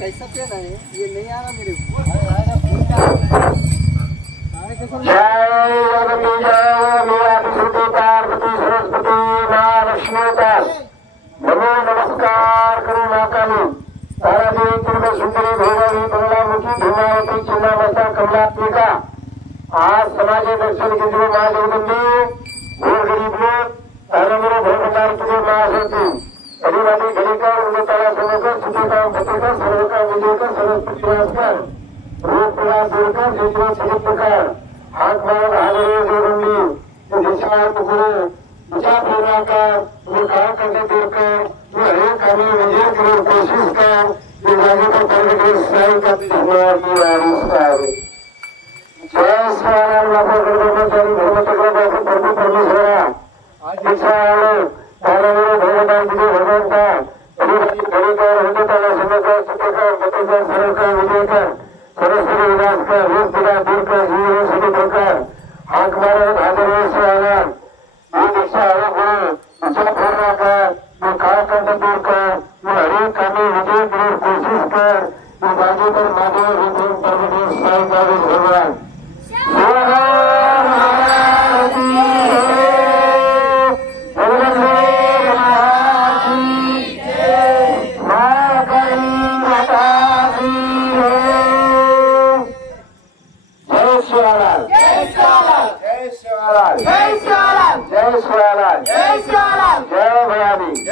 कैसा पेड़ है ये नहीं आ रहा मेरे को। नमो नमस्कार करो माँ काली तारा देवी दुर्गा सुंदरी भैरवी बंगलामुखी धूमावती चिन्नामस्ता कमलात्मिका। आज समाज दर्शन के लिए माँ जगदम्बे घोर गरीब लोग तारा मेरे भय भंडार के लिए माँ शक्ति अभी वाली घड़ी का उन्हें तारा समझकर सुखे का फतेह कर सर्व का विजय कर सरस्वती निवास कर रोग प्रयास दूर कर जीवन सहित कर हाथ मार हाजरे जगदम्बी दिशा टुकड़े दिशा फेरा कर वो काम करने दूर कर वो हरेक काम में विजय के लिए कोशिश कर ये जाने पर करने साई का धन्यवाद दिया जय स्वामी बाबा कर्मचारी धर्म चक्र बाबू प्रभु परमेश्वरा दिशा तारा मेरे भगवान विजय भगवान का अभी घड़ी का होते ताला समय का सुखे का बते का सर्व का विजय कर सरस्वती विनाश का रोग पीड़ा दूर कर जीवन सभी प्रकार हाथ मारे हाजर से आना ये दिशा है गुरु दिशा फेरना कर वो काम करने दूर कर वो हरेक काम में विजय के लिए कोशिश कर वो बाजू पर माधव रूप परमेश्वर साई बाबू भगवान जय भवानी।